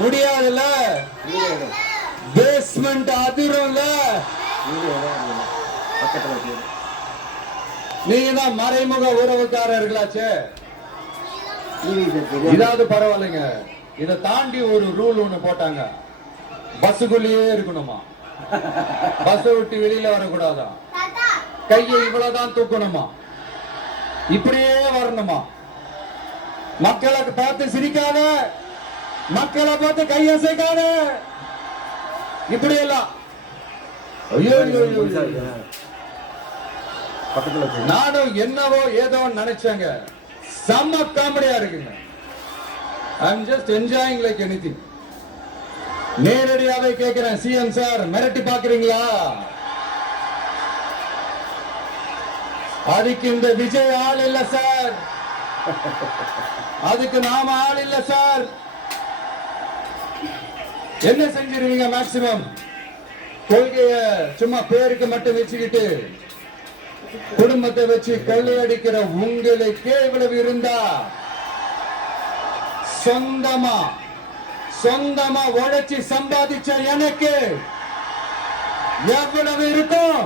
முடியாதுல்ல, பேஸ்மெண்ட் அதிரும்ல. நீங்க தான் மறைமுக உறவுக்காரர்களாச்சே. இதாவது பரவாயில்லைங்க. இதை தாண்டி ஒரு ரூல் ஒண்ணு போட்டாங்க, பஸ்ஸுக்குள்ளேயே இருக்கணுமா, பஸ் விட்டு வெளியில வரக்கூடாதா, கையை இவ்வளவுதான் தூக்கணுமா, இப்படியே வரணுமா. மக்களை பார்த்து சிரிக்காத, மக்களை பார்த்து கையசைக்காத, இப்படி எல்லாம். நானும் என்னவோ ஏதோ நினைச்சேங்க. செம்ம காமெடியா இருக்குங்க. I'm just enjoying like anything. நேரடியாவே கேட்கிறேன், சிஎம் சார் மிரட்டி பாக்குறீங்களா? அதுக்கு இந்த விஜய் ஆள் இல்ல சார், அதுக்கு நாம ஆள் இல்ல சார். என்ன செஞ்சிருவீங்க? மேக்சிமம் கொள்கைய சும்மா பேருக்கு மட்டும் வச்சுக்கிட்டு குடும்பத்தை வச்சு கொள்ளையடிக்கிற உங்களுக்கே இவ்வளவு இருந்தா, சொந்தமா உழைச்சி சம்பாதிச்ச எனக்கு எவ்வளவு இருக்கும்?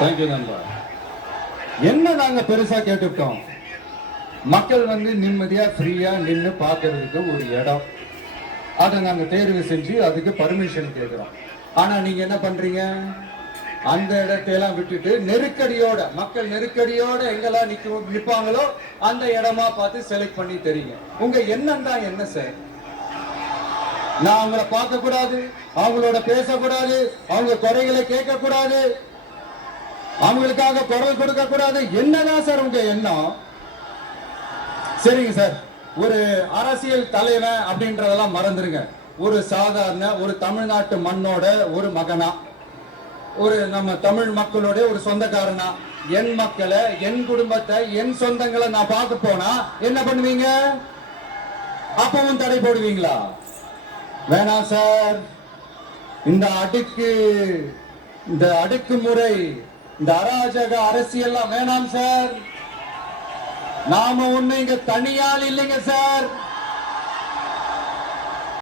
தேங்க்யூ நண்பா. என்ன நாங்க பெருசா கேட்டுட்டோம்? மக்கள் நிம்மதியா ஃப்ரீயா நின்று பார்க்கறதுக்கு ஒரு இடம், அதை நாங்க தேர்வு செஞ்சு அதுக்கு பர்மிஷன் கேட்கிறோம். ஆனா நீங்க என்ன பண்றீங்க? அந்த இடத்தையெல்லாம் விட்டுட்டு நெருக்கடியோட, மக்கள் நெருக்கடியோட எங்கெல்லாம் நிற்பாங்களோ அந்த இடமா பார்த்து செலக்ட் பண்ணி தெரியுங்க. உங்க எண்ணம் தான் என்ன சார்? நான் அவங்கள பார்க்க கூடாது, அவங்களோட பேசக்கூடாது, அவங்க குறைகளை கேட்க கூடாது, அவங்களுக்காக குரல் கொடுக்க கூடாது, என்னதான் சார் உங்க எண்ணம்? சரிங்க சார், ஒரு அரசியல் தலைவன் அப்படின்றதெல்லாம் மறந்துருங்க. ஒரு சாதாரண ஒரு தமிழ்நாட்டு மண்ணோட ஒரு மகனா, ஒரு நம்ம தமிழ் மக்களோட ஒரு சொந்தக்காரனா, என் மக்களை, என் குடும்பத்தை, என் சொந்தங்களை நான் பார்க்க போனா என்ன பண்ணுவீங்க? அப்பவும் தடை போடுவீங்களா? வேணாம் சார். இந்த அடுக்குமுறை, இந்த அராஜக அரசியல் வேணாம் சார். நாம ஒண்ணு இங்க தனியால் இல்லைங்க சார்.